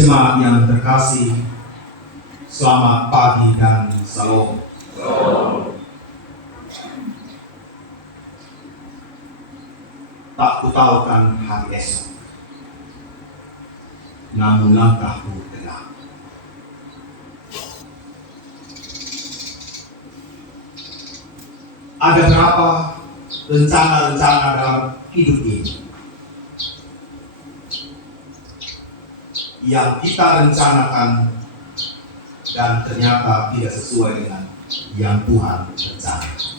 Jemaat yang terkasih, selamat pagi dan salam. Tak kutahukan hari esok, namun langkahku tenang. Ada berapa rencana-rencana dalam hidup ini yang kita rencanakan dan ternyata tidak sesuai dengan yang Tuhan rencanakan.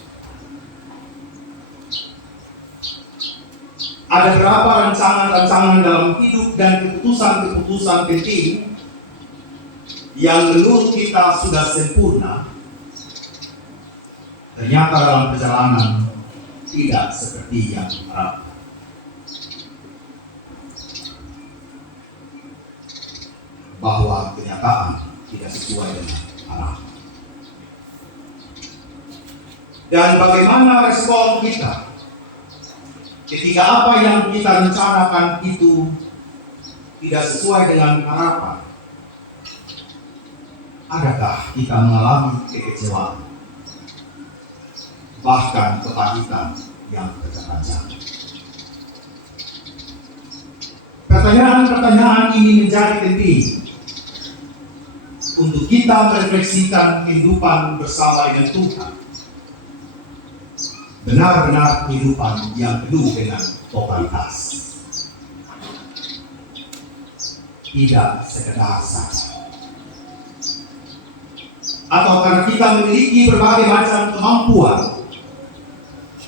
Ada berapa rencana-rencana dalam hidup dan keputusan-keputusan penting yang menurut kita sudah sempurna, ternyata dalam perjalanan tidak seperti yang diharapkan. Bahwa kenyataan tidak sesuai dengan harapan. Dan bagaimana respon kita ketika apa yang kita rencanakan itu tidak sesuai dengan harapan? Adakah kita mengalami kekecewaan, bahkan kepahitan yang berkepanjangan? Pertanyaan-pertanyaan ini menjadi penting untuk kita merefleksikan kehidupan bersama dengan Tuhan. Benar-benar kehidupan yang penuh dengan totalitas. Tidak sekedar saja. Atau karena kita memiliki berbagai macam kemampuan,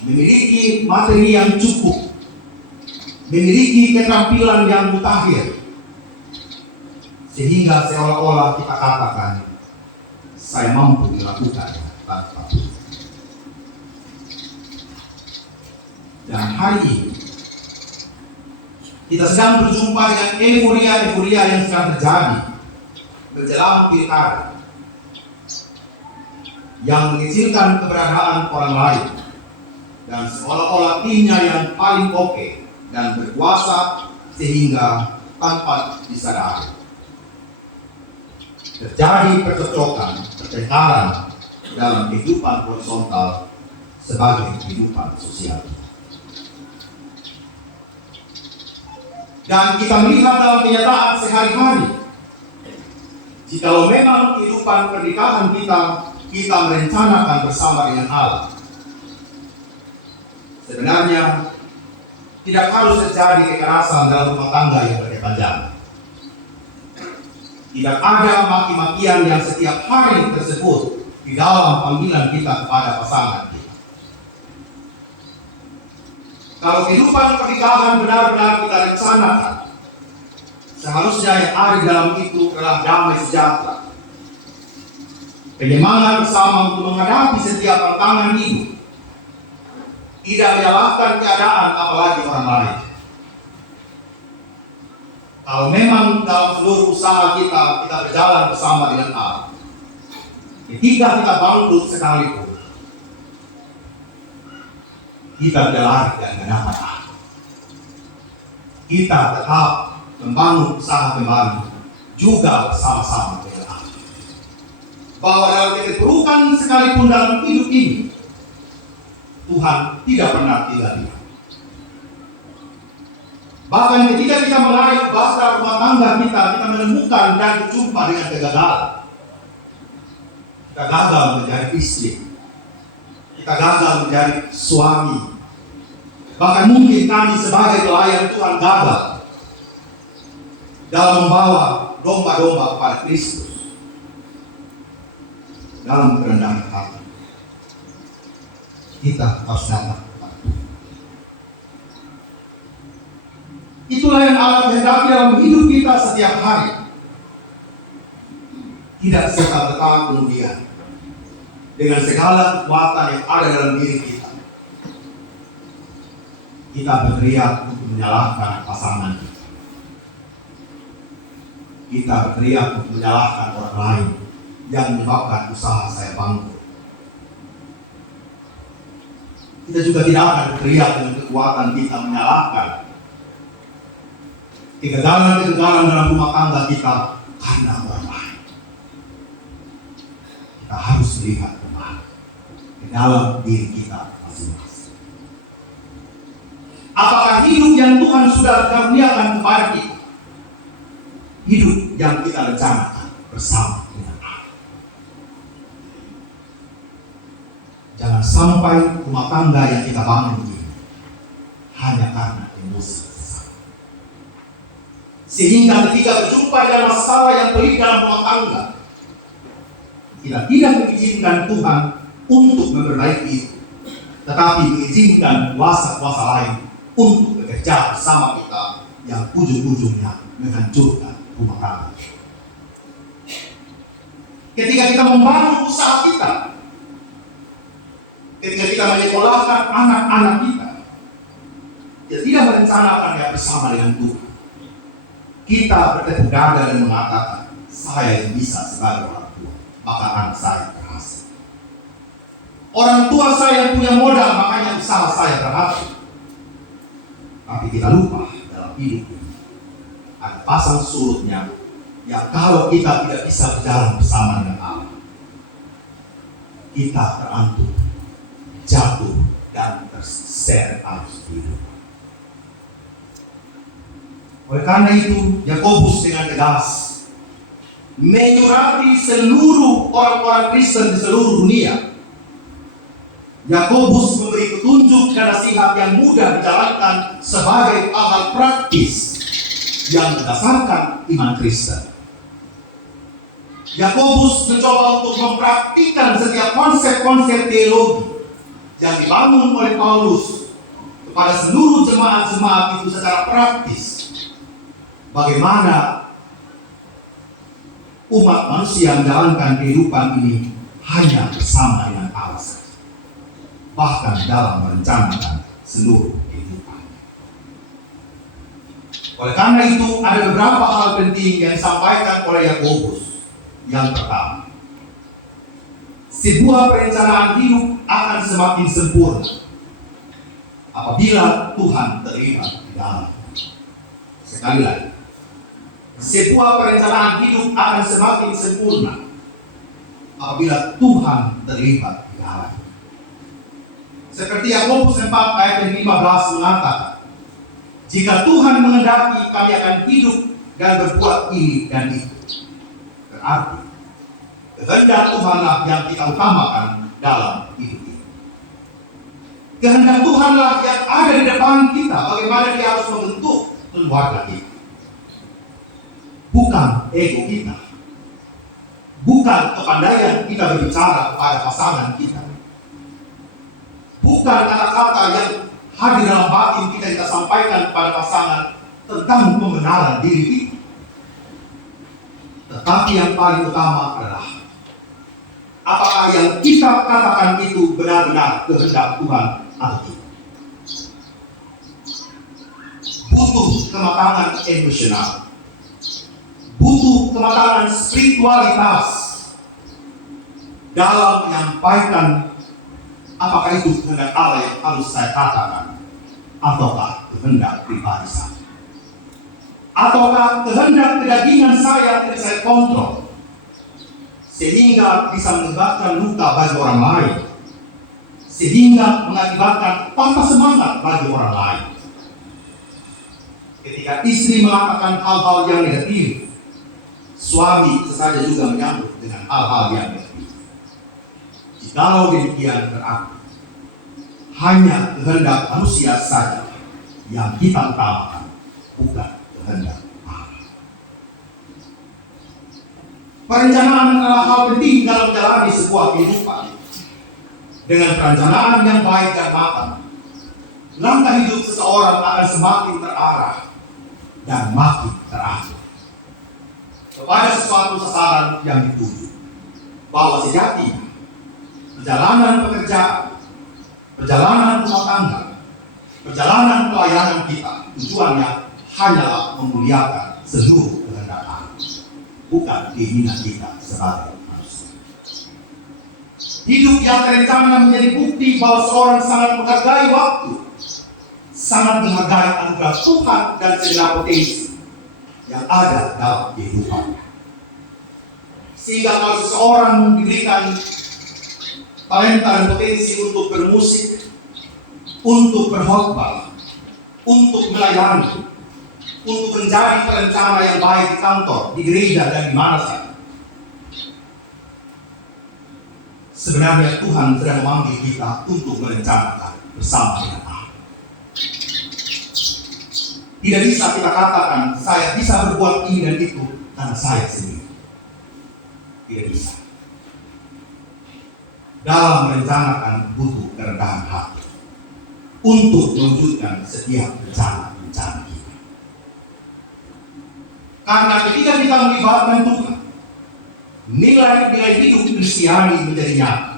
memiliki materi yang cukup, memiliki keterampilan yang mutakhir, sehingga seolah-olah kita katakan, saya mampu melakukan tanpa Tuhan. Dan hari ini, kita sedang berjumpa dengan euforia yang sedang terjadi menjelang pilkada, yang mengecilkan keberadaan orang lain, dan seolah-olah timnya yang paling oke dan berkuasa sehingga tanpa disadari terjadi percekcokan, pertengkaran dalam kehidupan horizontal sebagai kehidupan sosial. Dan kita melihat dalam kenyataan sehari-hari, jikalau memang kehidupan pernikahan kita merencanakan bersama dengan Allah, sebenarnya tidak harus terjadi kekerasan dalam rumah tangga yang berkepanjangan. Tidak ada maki-makian yang setiap hari tersebut di dalam panggilan kita kepada pasangan kita. Kalau kehidupan pernikahan benar-benar kita rencanakan, seharusnya yang ada di dalam itu adalah damai sejahtera, penyemangat bersama untuk menghadapi setiap tantangan hidup, tidak menyalahkan keadaan apalagi orang lain. Kalau memang dalam seluruh usaha kita berjalan bersama dengan Allah, ketika kita bangkrut sekalipun, kita tidak lari dan mendapat Allah. Kita tetap membangun usaha kembali juga bersama-sama dengan Allah. Bahwa dalam keterpurukan sekalipun dalam hidup ini, Tuhan tidak pernah tinggal diam. Bahkan ketika kita meraih bahasa rumah tangga kita menemukan dan berjumpa dengan kegagalan. Kita gagal menjadi istri, kita gagal menjadi suami. Bahkan mungkin kami sebagai pelayan Tuhan gagal dalam membawa domba-domba kepada Kristus dalam kerendahan hati. Kita harus datang. Itulah yang Allah kehendaki dalam hidup kita setiap hari. Tidak serta-merta kemudian dengan segala kekuatan yang ada dalam diri kita berteriak untuk menyalahkan pasangan kita. Kita berteriak untuk menyalahkan orang lain yang menyebabkan usaha saya bangkrut. Kita juga tidak akan berteriak dengan kekuatan kita menyalahkan kegagalan-kegagalan dalam rumah tangga kita karena orang lain. Kita harus melihat kembali ke dalam diri kita masing-masing. Apakah hidup yang Tuhan sudah karuniakan kepada kita, hidup yang kita rencanakan bersama dengan Allah? Jangan sampai rumah tangga yang kita bangun ini hanya karena emosi sesaat, sehingga ketika berjumpa dengan masalah yang pelik dalam rumah tangga, kita tidak mengizinkan Tuhan untuk memperbaiki itu, tetapi mengizinkan kuasa-kuasa lain untuk bekerja bersama kita yang ujung-ujungnya menghancurkan rumah tangga. Ketika kita membangun usaha kita, ketika kita menyekolahkan anak-anak kita, kita tidak merencanakannya bersama dengan Tuhan. Kita bertepuk dada dan mengatakan, saya yang bisa sebagai orang tua, maka anak saya berhasil. Orang tua saya yang punya modal, makanya usaha saya berhasil. Tapi kita lupa dalam hidup ini ada pasang surutnya, yang kalau kita tidak bisa berjalan bersama dengan Allah, kita terantuk, jatuh, dan terseret arus hidup. Oleh karena itu, Yakobus dengan tegas menyurati seluruh orang-orang Kristen di seluruh dunia. Yakobus memberi petunjuk dan nasihat yang mudah dijalankan sebagai hal praktis yang berdasarkan iman Kristen. Yakobus mencoba untuk mempraktikkan setiap konsep-konsep teologi yang dibangun oleh Paulus kepada seluruh jemaat-jemaat itu secara praktis. Bagaimana umat manusia menjalankan kehidupan ini hanya bersama dengan Allah saja, bahkan dalam merencanakan seluruh kehidupan. Oleh karena itu, ada beberapa hal penting yang disampaikan oleh Yakobus. Yang pertama, sebuah perencanaan hidup akan semakin sempurna apabila Tuhan terlibat di dalam. Sekali lagi, sebuah perencanaan hidup akan semakin sempurna apabila Tuhan terlibat di dalam. Seperti Yakobus 4 ayat yang 15 mengatakan, jika Tuhan menghendaki, kami akan hidup dan berbuat ini dan itu. Berarti kehendak Tuhanlah yang kita utamakan dalam hidup ini. Kehendak Tuhanlah yang ada di depan kita, bagaimana Dia harus membentuk keluarga kita. Bukan ego kita, bukan kepandaian kita berbicara kepada pasangan kita, bukan kata-kata yang hadir dalam batin kita sampaikan kepada pasangan tentang pembenaran diri kita. Tetapi yang paling utama adalah apakah yang kita katakan itu benar-benar kehendak Tuhan atau tidak. Butuh kematangan emosional, butuh kematangan spiritualitas dalam menyampaikan apakah itu kehendak Allah yang harus saya katakan, ataukah kehendak pribadi saya, ataukah kehendak kedagingan saya yang saya kontrol sehingga bisa menyebabkan luka bagi orang lain, sehingga mengakibatkan patah semangat bagi orang lain. Ketika istri mengatakan hal-hal yang negatif, suami sesaja juga menyambut dengan hal-hal yang negatif. Jikalau demikian, berarti hanya kehendak manusia saja yang kita utamakan, bukan kehendak Allah. Perencanaan adalah hal penting dalam menjalani sebuah kehidupan. Dengan perencanaan yang baik dan matang, langkah hidup seseorang akan semakin terarah dan makin teratur kepada sesuatu sasaran yang dituju, bahwa sejatinya perjalanan pekerjaan, perjalanan rumah tangga, perjalanan pelayanan kita, tujuannya hanyalah memuliakan seluruh kehendak Allah, bukan keinginan kita sebagai manusia. Hidup yang terencana menjadi bukti bahwa seorang sangat menghargai waktu, sangat menghargai anugerah Tuhan dan segala potensi, yang ada dalam kehidupan. Sehingga kalau seseorang diberikan talenta dan potensi untuk bermusik, untuk berkhotbah, untuk melayani, untuk menjadi perencana yang baik di kantor, di gereja, dan di mana saja, sebenarnya Tuhan sedang memanggil kita untuk merencanakan bersama dengan Allah. Tidak bisa kita katakan, saya bisa berbuat ini dan itu karena saya sendiri. Tidak bisa. Dalam merencanakan butuh kerendahan hati untuk mewujudkan setiap rencana-rencana kita. Karena ketika kita melibatkan Tuhan, nilai-nilai hidup Kristiani menjadi nyata.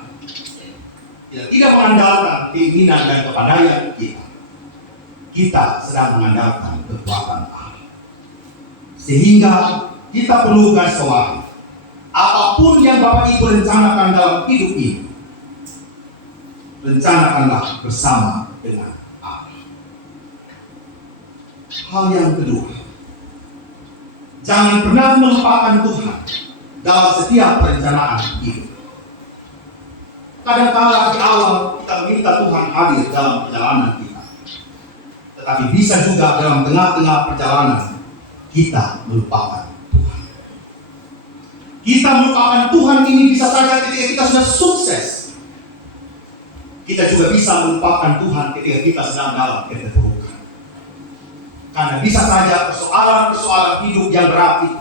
Tidak mengandalkan keinginan dan kepandaian kita. Kita sedang mengandalkan kekuatan Allah. Sehingga kita perlu garis bawahi, apapun yang Bapak Ibu rencanakan dalam hidup ini, rencanakanlah bersama dengan Allah. Hal yang kedua, jangan pernah melupakan Tuhan dalam setiap perencanaan hidup. Kadang-kala di awal kita meminta Tuhan hadir dalam perjalanan kita, tetapi bisa juga dalam tengah-tengah perjalanan kita melupakan Tuhan. Kita melupakan Tuhan ini bisa saja ketika kita sudah sukses. Kita juga bisa melupakan Tuhan ketika kita sedang dalam keterpurukan. Karena bisa saja persoalan-persoalan hidup yang berapi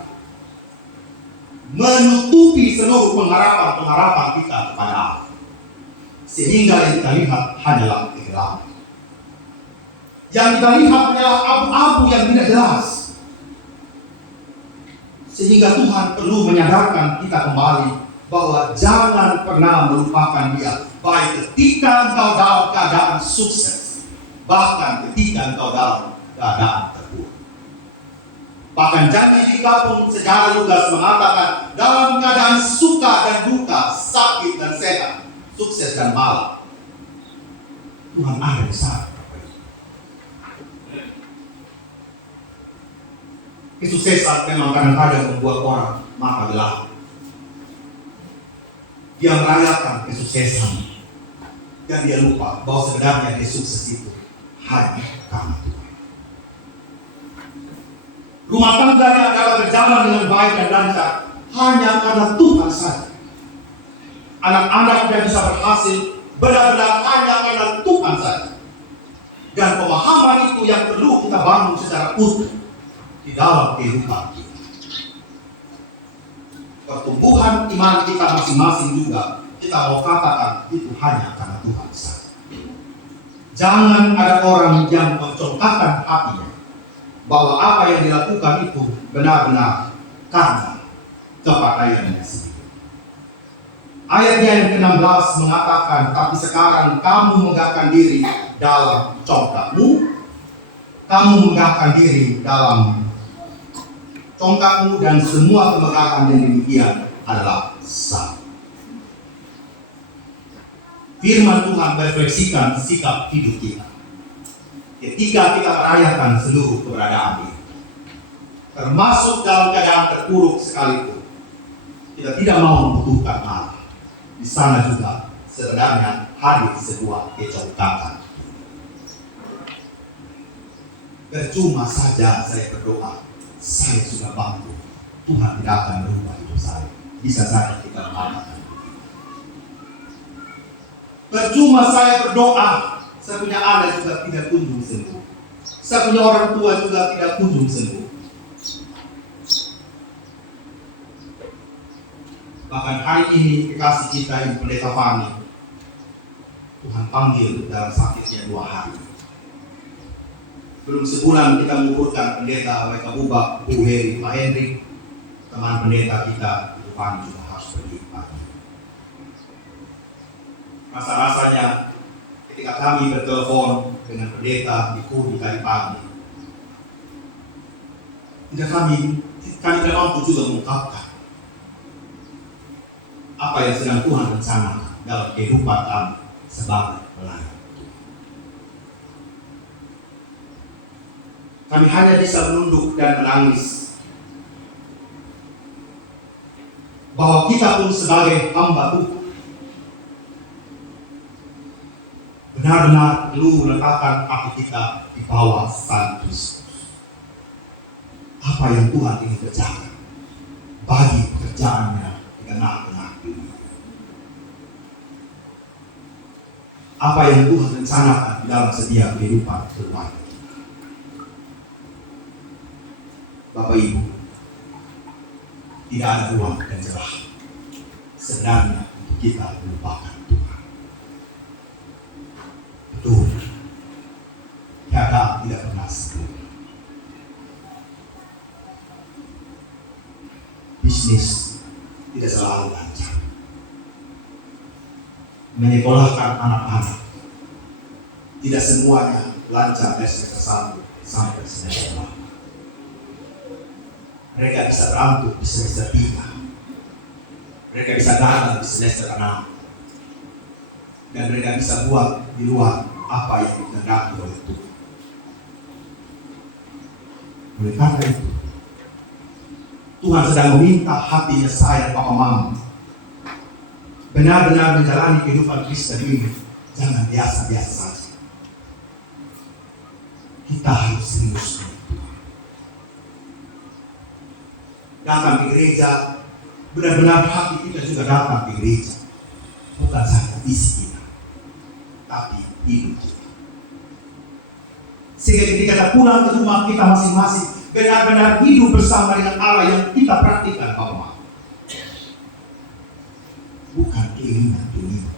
menutupi seluruh pengharapan-pengharapan kita kepada Allah. Sehingga yang kita lihat hanyalah kegelapan. Yang kita lihat hanyalah abu-abu yang tidak jelas. Sehingga Tuhan perlu menyadarkan kita kembali bahwa jangan pernah melupakan Dia, baik ketika engkau dalam keadaan sukses, bahkan ketika engkau dalam keadaan terpuruk. Bahkan janji di kampung secara lugas mengatakan dalam keadaan suka dan duka, sakit dan sehat, sukses dan malang, Tuhan ada di sana. Kesuksesan memang kadang-kadang membuat orang mata gelap. Dia merayakan kesuksesan dan dia lupa bahwa sebenarnya dia sukses itu hanya karena Tuhan. Rumah tangganya adalah berjalan dengan baik dan lancar hanya karena Tuhan saja. Anak-anak yang bisa berhasil benar-benar hanya karena Tuhan saja. Dan pemahaman itu yang perlu kita bangun secara utuh di dalam kehidupan kita. Pertumbuhan iman kita masing-masing juga kita mau katakan itu hanya karena Tuhan saja. Jangan ada orang yang mencongkakkan hatinya bahwa apa yang dilakukan itu benar-benar karena kepandaiannya sendiri. Ayat yang ke-16 mengatakan, tapi sekarang kamu megahkan diri dalam congkakmu, kamu megahkan diri dalam congkakmu, dan semua kemegahan yang demikian adalah sah. Firman Tuhan merefleksikan sikap hidup kita. Ketika kita merayakan seluruh keberadaan ini, termasuk dalam keadaan terpuruk sekalipun, kita tidak mau membutuhkan Allah. Di sana juga sebenarnya hadir sebuah kecongkakan. Percuma saja saya berdoa, saya sudah bantu, Tuhan tidak akan merubah hidup saya. Bisa saja kita mengatakan. Percuma saya berdoa, saya punya anak juga tidak kunjung sembuh. Saya punya orang tua juga tidak kunjung sembuh. Bahkan hari ini kekasih kita yang pendeta Fani, Tuhan panggil dalam sakitnya 2 hari. Belum sebulan kita mengukurkan pendeta mereka Bubak, Bu Heri, Pak Hendrik, teman pendeta kita, Bu Fani juga harus pergi pagi. Rasa-rasanya ketika kami bertelepon dengan pendeta di Kudi tadi pagi, kami tidak mampu juga mengungkapkan apa yang sedang Tuhan rencanakan dalam kehidupan kami sebagai pelayan. Kami hanya bisa menunduk dan menangis bahwa kita pun sebagai hamba Tuhan benar-benar perlu letakkan hati kita di bawah Sang Kristus. Apa yang Tuhan ingin kerjakan bagi pekerjaannya di tengah-tengah dunia. Apa yang Tuhan rencanakan di dalam setiap kehidupan keluarga kita. Bapak Ibu, tidak ada ruang dan celah sebenarnya untuk kita melupakan Tuhan. Betul, keadaan tidak pernah sempurna. Bisnis tidak selalu lancar. Menyekolahkan anak-anak tidak semuanya lancar dari semester 1 sampai semester 8. Mereka bisa berantuk di semester 3. Mereka bisa gagal di semester 6. Dan mereka bisa buat di luar apa yang dikehendaki oleh Tuhan. Oleh karena itu, Tuhan sedang meminta hatinya saya, Papa Mama, benar-benar menjalani kehidupan Kristen ini. Jangan biasa-biasa saja. Kita harus serius dengan Tuhan. Datang ke gereja, benar-benar hati kita juga datang ke gereja. Bukan saja visi kita, tapi hidup kita. Sehingga ketika kita pulang ke rumah kita masing-masing, benar-benar hidup bersama dengan Allah yang kita praktikkan, Bapak Mama. Bukan keinginan dunia.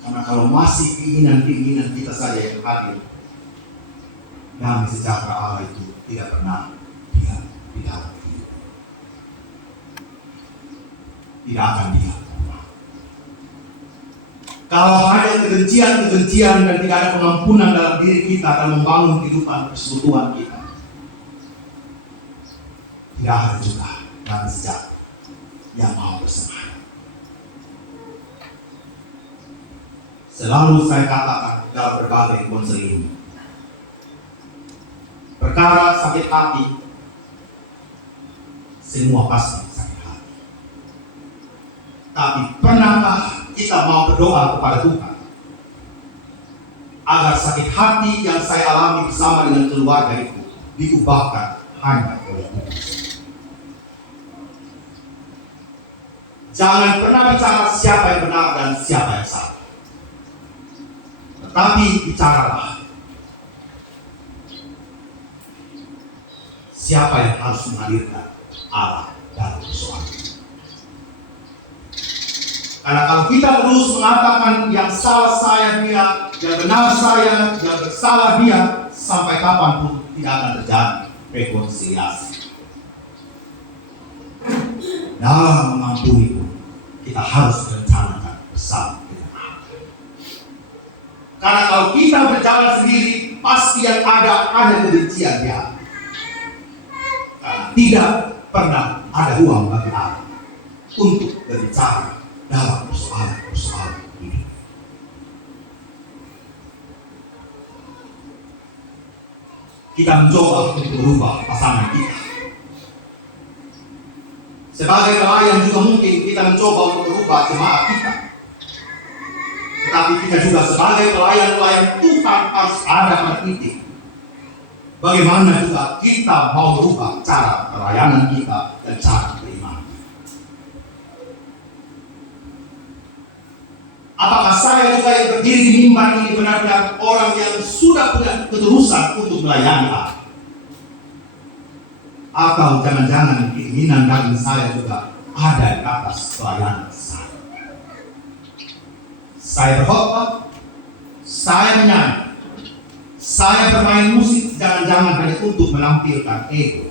Karena kalau masih keinginan-keinginan kita saja yang hadir, damai sejahtera Allah itu tidak pernah diam di dalam hidup. Tidak akan diam. Kalau ada kebencian dan tidak ada pengampunan dalam diri kita dalam membangun kehidupan persekutuan kita, tidak ada juga damai sejahtera yang mau bersama. Selalu saya katakan dalam berbagai konseling, perkara sakit hati, semua pasti sakit hati. Tapi pernahkah kita mau berdoa kepada Tuhan agar sakit hati yang saya alami bersama dengan keluarga itu diubahkan hanya oleh Tuhan? Jangan pernah bicara siapa yang benar dan siapa yang salah, tetapi bicaralah siapa yang harus menghadirkan Allah dalam persoalan. Karena kalau kita terus mengatakan yang salah saya dia, yang benar saya, yang bersalah dia, sampai kapanpun tidak akan terjadi rekonsiliasi. Dalam mengampuni pun kita harus merencanakan bersama dengan Allah. Karena kalau kita berjalan sendiri, pasti yang ada kebencian di hati. Karena tidak pernah ada ruang bagi Allah untuk berbicara dalam persoalan hidup. Kita mencoba untuk merubah pasangan kita. Sebagai pelayan juga mungkin kita mencoba untuk merubah jemaat kita. Tetapi kita juga sebagai pelayan Tuhan harus ada pada titik. Bagaimana juga kita mau merubah cara pelayanan kita dan cara beriman. Apakah saya juga yang berdiri di mimbar ini benar-benar orang yang sudah punya ketulusan untuk melayani Allah? Atau jangan-jangan keinginan daging saya juga ada di atas pelayanan saya? Saya berkhotbah, saya menyanyi, saya bermain musik, jangan-jangan hanya untuk menampilkan ego,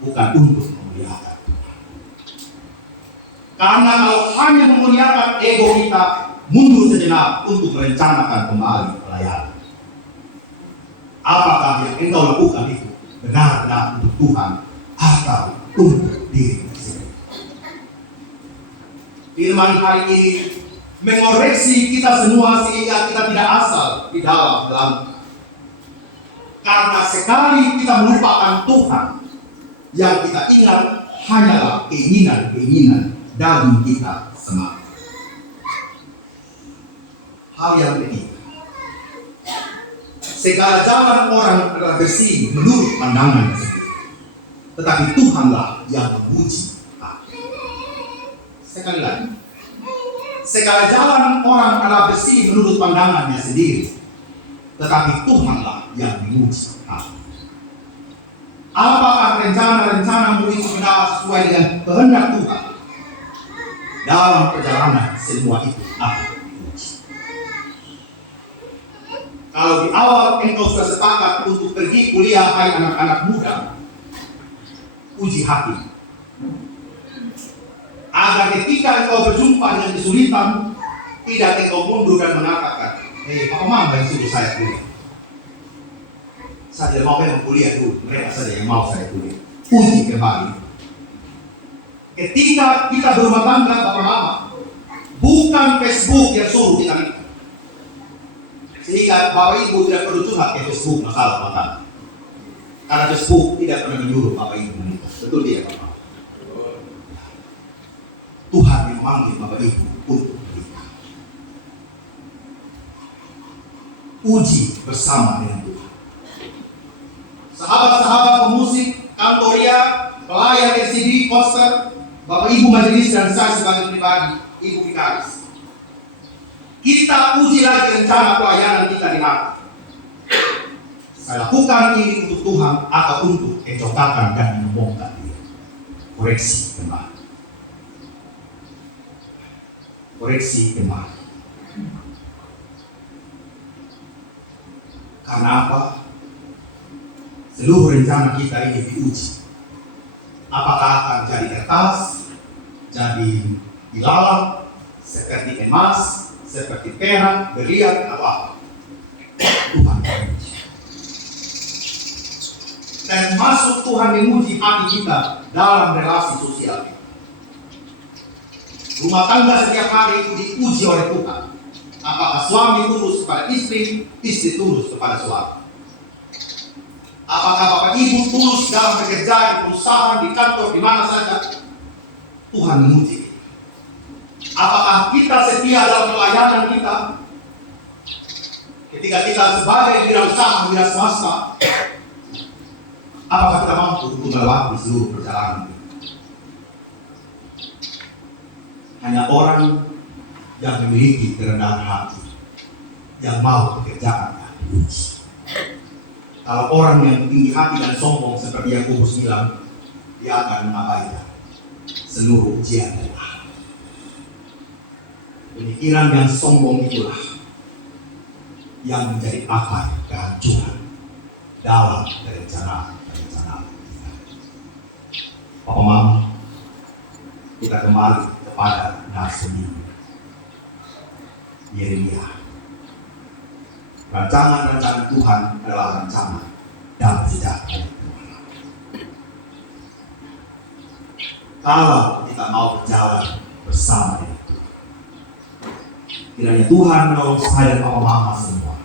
bukan untuk memuliakan. Karena kalau hanya memuliakan ego kita, mundur sejenak untuk merencanakan kembali pelayanan. Apakah yang engkau lakukan itu benar-benar untuk Tuhan atau untuk diri sendiri? Firman hari ini mengoreksi kita semua sehingga kita tidak asal di dalam. Karena sekali kita melupakan Tuhan, yang kita ingat hanyalah keinginan-keinginan daging kita semata. Hal yang ketiga, segala jalan orang adalah bersih menurut pandangan sendiri, tetapi Tuhanlah yang menguji hati. Sekali lagi, segala jalan orang adalah bersih menurut pandangannya sendiri, tetapi Tuhanlah yang menguji hati. Apakah rencana-rencanamu itu benar sesuai dengan kehendak Tuhan? Dalam perjalanan semua itu akan diuji. Kalau di awal engkau sudah sepakat untuk pergi kuliah, hai anak-anak muda, uji hati. Agar ketika engkau berjumpa dengan kesulitan, tidak engkau mundur dan mengatakan, Papa Mama yang suruh saya kuliah. Saya tidak mau memang kuliah dulu, mereka saja yang mau saya kuliah. Uji kembali. Ketika kita berumah tangga, Bapak Mama, bukan Facebook yang suruh kita nikah. Sehingga Bapak Ibu tidak perlu curhat ke Facebook masalah rumah tangga. Karena Facebook tidak pernah menyuruh Bapak Ibu menikah. Betul tidak, Bapak? Tuhan yang memanggil Bapak Ibu untuk menikah. Uji bersama dengan Tuhan. Sahabat-sahabat pemusik, kantoria, pelayan LCD, poster, Bapak Ibu majelis dan saya sebagai pribadi, Ibu Vikaris. Kita uji lagi rencana pelayanan kita di hati. Saya lakukan ini untuk Tuhan atau untuk kecocokan dan menyombongkan dia. Koreksi kembali. Koreksi kembali. Karena apa? Seluruh rencana kita ini diuji. Apakah akan jadi kertas, jadi ilalang, seperti emas, seperti perak, berlian, apa? Tuhan menguji. Dan masuk Tuhan menguji hati kita dalam relasi sosial. Rumah tangga setiap hari itu diuji oleh Tuhan. Apakah suami tulus kepada istri, istri tulus kepada suami. Apakah Bapak Ibu tulus dalam bekerja di perusahaan, di kantor, di mana saja? Tuhan menguji. Apakah kita setia dalam pelayanan kita? Ketika kita sebagai wirausaha, wira swasta, apakah kita mampu untuk melewati seluruh perjalanan ini? Hanya orang yang memiliki kerendahan hati, yang mau pekerjaannya diuji. Kalau orang yang tinggi hati dan sombong seperti Yakobus bilang, dia akan mengabaikan seluruh ujian dari Allah. Pemikiran yang sombong itulah yang menjadi akar kehancuran dalam rencana kita. Papa Mama, kita kembali kepada nafsu Yeremia. Rancangan-rancangan Tuhan adalah rancangan dan tidak oleh Tuhan. Kalau kita mau berjalan bersama dengan Tuhan, kiranya Tuhan menolong saya dan Papa Mama semua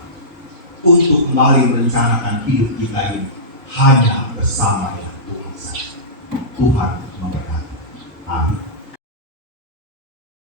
untuk kembali merencanakan hidup kita ini hanya bersama dengan Tuhan saja. Tuhan memberkati. Amin.